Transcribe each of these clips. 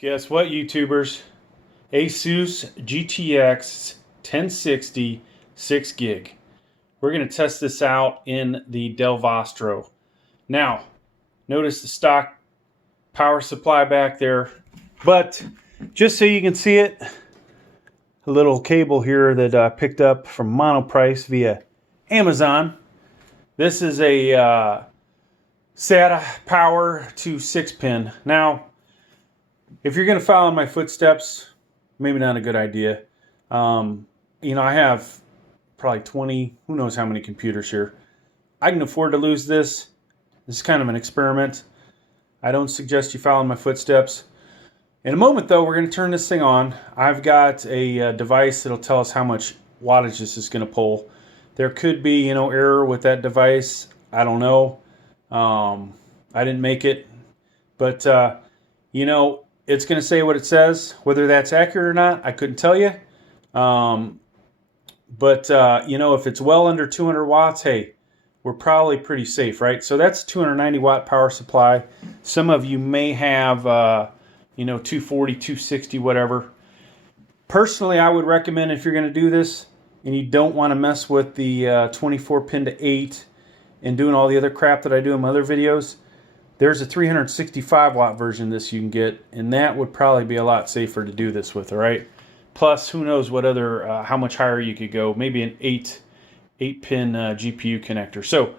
Guess what, YouTubers? Asus GTX 1060 6 gig. We're going to test this out in the Dell Vostro. Now, notice the stock power supply back there, but just so you can see it, a little cable here that I picked up from Monoprice via Amazon. This is a SATA power to 6-pin. Now, if you're going to follow in my footsteps, maybe not a good idea. I have probably 20, who knows how many computers here. I can afford to lose this. This is kind of an experiment. I don't suggest you follow in my footsteps. In a moment, though, we're going to turn this thing on. I've got a device that'll tell us how much wattage this is going to pull. There could be, error with that device. I don't know. I didn't make it. But, it's going to say what it says. Whether that's accurate or not, I couldn't tell you. If it's well under 200 watts, hey, we're probably pretty safe, right? So that's 290 watt power supply. Some of you may have, 240, 260, whatever. Personally, I would recommend if you're going to do this and you don't want to mess with the 24 pin to 8 and doing all the other crap that I do in my other videos, there's a 365 watt version of this you can get, and that would probably be a lot safer to do this with, all right? Plus, who knows what other, how much higher you could go, maybe an 8-pin GPU connector. So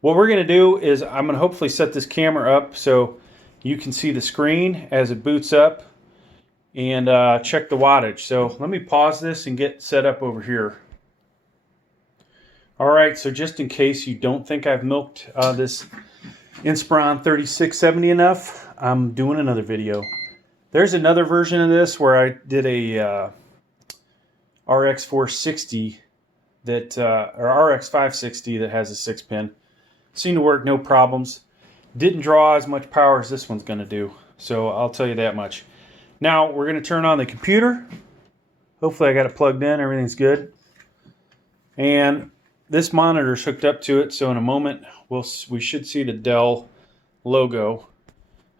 what we're going to do is I'm going to hopefully set this camera up so you can see the screen as it boots up and check the wattage. So let me pause this and get set up over here. All right, so just in case you don't think I've milked this Inspiron 3670 enough, I'm doing another video. There's another version of this where I did a RX 460 that or RX 560 that has a 6-pin. Seemed to work, no problems. Didn't draw as much power as this one's going to do, so I'll tell you that much. Now we're going to turn on the computer. Hopefully I got it plugged in, everything's good. And this monitor's hooked up to it, so in a moment we should see the Dell logo.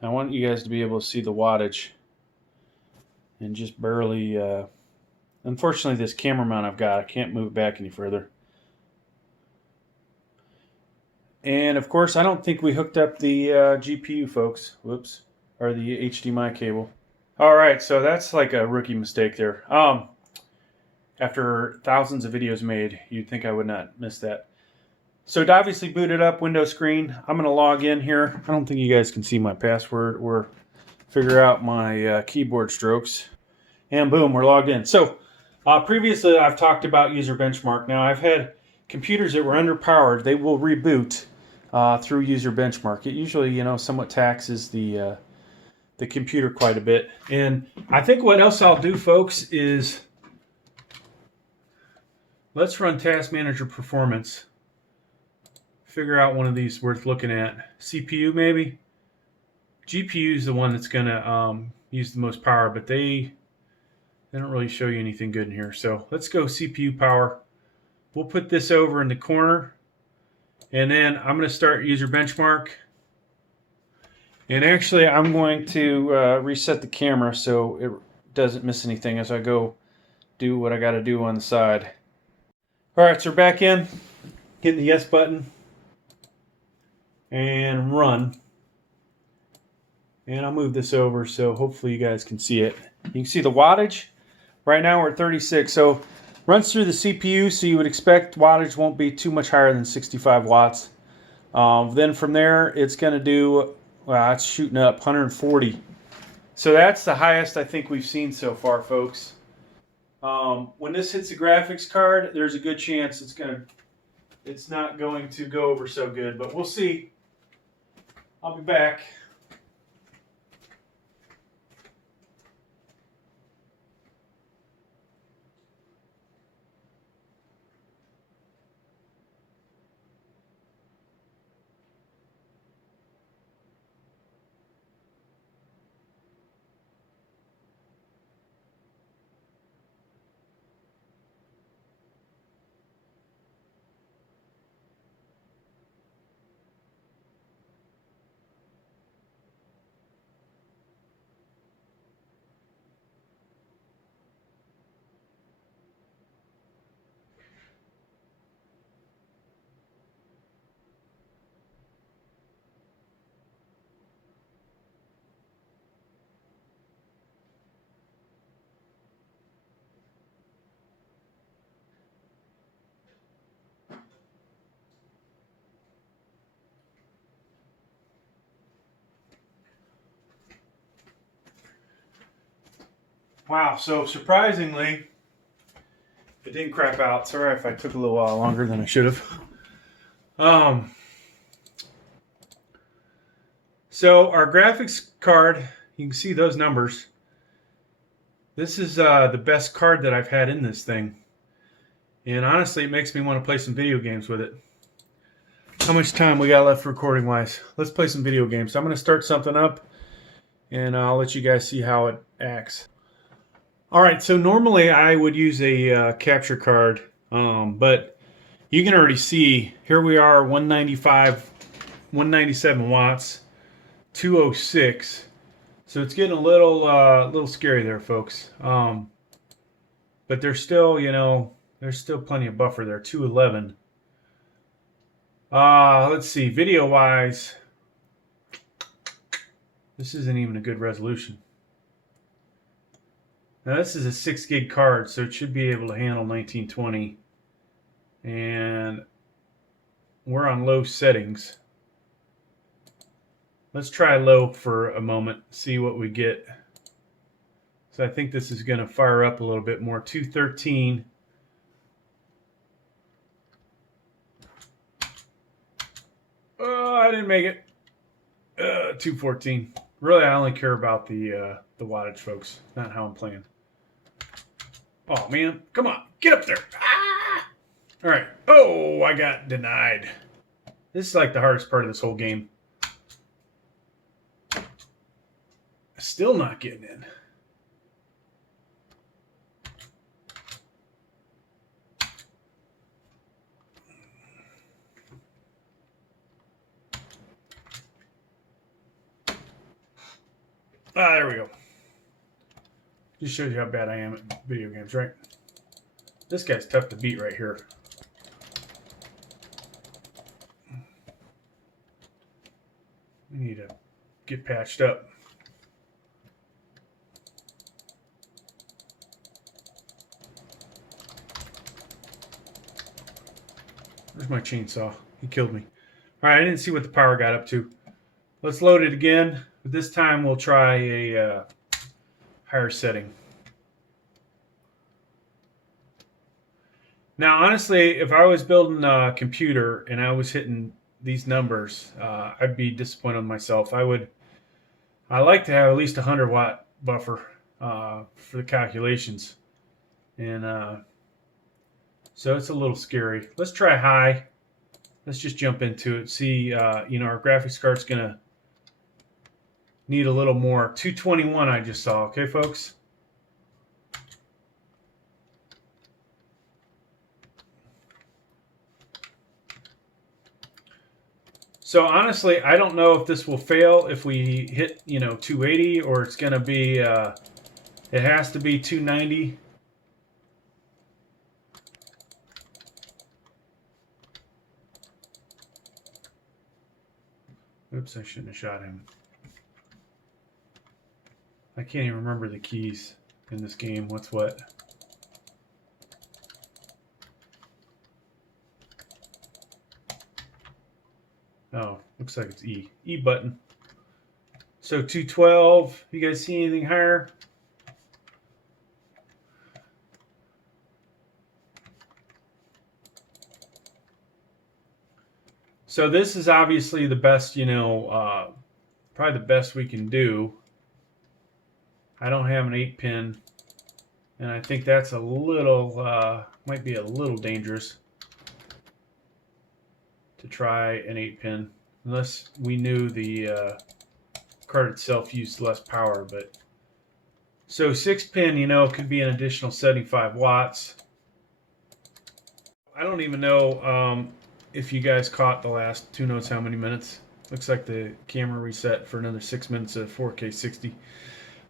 I want you guys to be able to see the wattage and just barely, unfortunately this camera mount I've got, I can't move it back any further. And of course I don't think we hooked up the GPU, folks. Whoops. Or the HDMI cable. Alright, so that's like a rookie mistake there. After thousands of videos made, you'd think I would not miss that. So it obviously booted up, Windows screen. I'm going to log in here. I don't think you guys can see my password or figure out my keyboard strokes. And boom, we're logged in. So previously I've talked about user benchmark. Now I've had computers that were underpowered. They will reboot through user benchmark. It usually, somewhat taxes the computer quite a bit. And I think what else I'll do, folks, is let's run Task Manager Performance. Figure out one of these worth looking at. CPU maybe? GPU is the one that's going to use the most power, but they don't really show you anything good in here. So let's go CPU power. We'll put this over in the corner, and then I'm going to start user benchmark. And actually, I'm going to reset the camera so it doesn't miss anything as I go do what I got to do on the side. All right, so we're back in. Hit the yes button and run. And I'll move this over so hopefully you guys can see it. You can see the wattage. Right now we're at 36. So runs through the CPU, so you would expect wattage won't be too much higher than 65 watts. Then from there, it's going to do, well, it's shooting up 140. So that's the highest I think we've seen so far, folks. When this hits the graphics card, there's a good chance it's not going to go over so good, but we'll see. I'll be back. Wow, so surprisingly, it didn't crap out. Sorry if I took a little while longer than I should have. So our graphics card, you can see those numbers. This is the best card that I've had in this thing. And honestly, it makes me want to play some video games with it. How much time we got left recording wise? Let's play some video games. I'm going to start something up and I'll let you guys see how it acts. Alright, so normally I would use a capture card, but you can already see, here we are, 197 watts, 206. So it's getting a little scary there, folks. But there's still, there's still plenty of buffer there, 211. Let's see, video-wise, this isn't even a good resolution. Now this is a 6 gig card, so it should be able to handle 1920. And we're on low settings. Let's try low for a moment, see what we get. So I think this is going to fire up a little bit more. 213. Oh, I didn't make it. 214. Really, I only care about the wattage, folks, not how I'm playing. Oh, man. Come on. Get up there. Ah! All right. Oh, I got denied. This is like the hardest part of this whole game. Still not getting in. Ah, there we go. Just shows you how bad I am at video games, right? This guy's tough to beat right here. We need to get patched up. Where's my chainsaw? He killed me. All right, I didn't see what the power got up to. Let's load it again. But this time we'll try a higher setting. Now, honestly, if I was building a computer and I was hitting these numbers, I'd be disappointed with myself. I like to have at least 100 watt buffer for the calculations. And so it's a little scary. Let's try high. Let's just jump into it. See, our graphics card's going to need a little more. 221 I just saw. Okay, folks? So honestly, I don't know if this will fail if we hit, 280, or it's going to be, it has to be 290. Oops, I shouldn't have shot him. I can't even remember the keys in this game. What's what? Oh, looks like it's E. E button. So 212. You guys see anything higher? So this is obviously the best, probably the best we can do. I don't have an 8-pin, and I think that's a little, might be a little dangerous to try an 8-pin, unless we knew the card itself used less power. But so 6-pin, could be an additional 75 watts. I don't even know if you guys caught the last who knows how many minutes. Looks like the camera reset for another 6 minutes of 4K 60.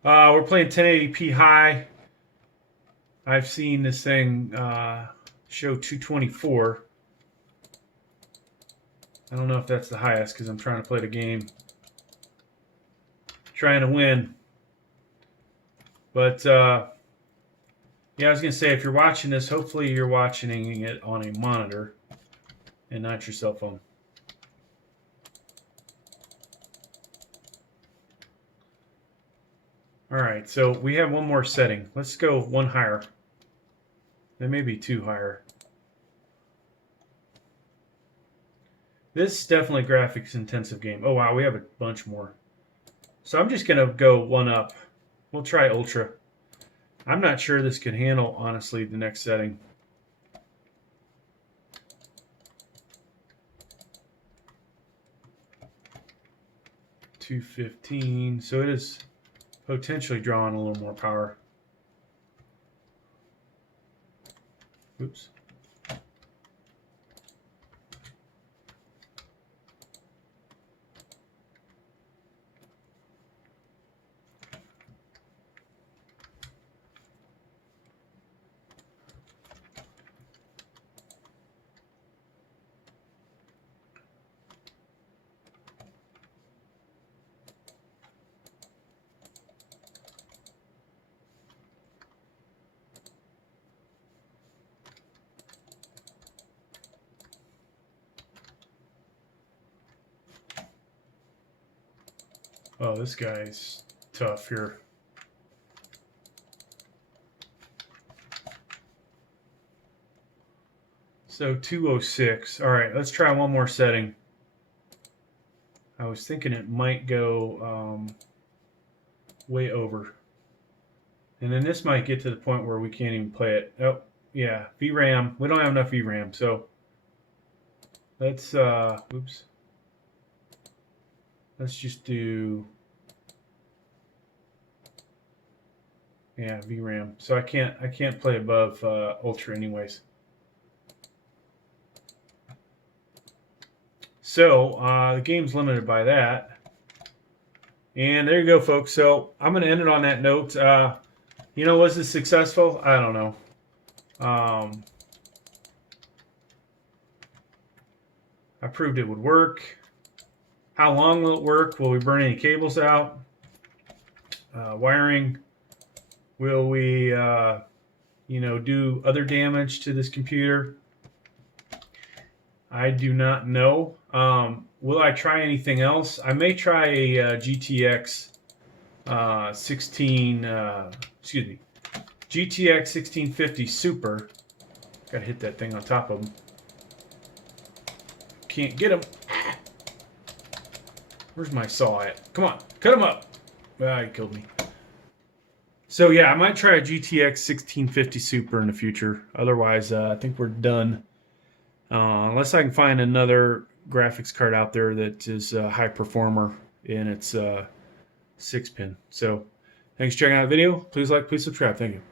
We're playing 1080p high. I've seen this thing show 224. I don't know if that's the highest because I'm trying to play the game. Trying to win. But, yeah, I was going to say, if you're watching this, hopefully you're watching it on a monitor and not your cell phone. All right, so we have one more setting. Let's go one higher. There may be two higher. This is definitely a graphics intensive game. Oh wow, we have a bunch more. So I'm just gonna go one up. We'll try Ultra. I'm not sure this can handle, honestly, the next setting. $215, so it is potentially drawing a little more power. Oops. Oh, this guy's tough here. So 206. All right, let's try one more setting. I was thinking it might go way over. And then this might get to the point where we can't even play it. Oh, yeah, VRAM. We don't have enough VRAM, so let's oops. Let's just do, yeah, VRAM. So I can't play above Ultra anyways. So the game's limited by that. And there you go, folks. So I'm going to end it on that note. You know, was this successful? I don't know. I proved it would work. How long will it work? Will we burn any cables out? Wiring. Will we, you know, do other damage to this computer? I do not know. Will I try anything else? I may try a GTX 1650 Super. Gotta hit that thing on top of him. Can't get him. Where's my saw at? Come on, cut him up. Ah, he killed me. So yeah, I might try a GTX 1650 Super in the future. Otherwise, I think we're done. Unless I can find another graphics card out there that is a high performer and it's 6-pin. So thanks for checking out the video. Please like, please subscribe. Thank you.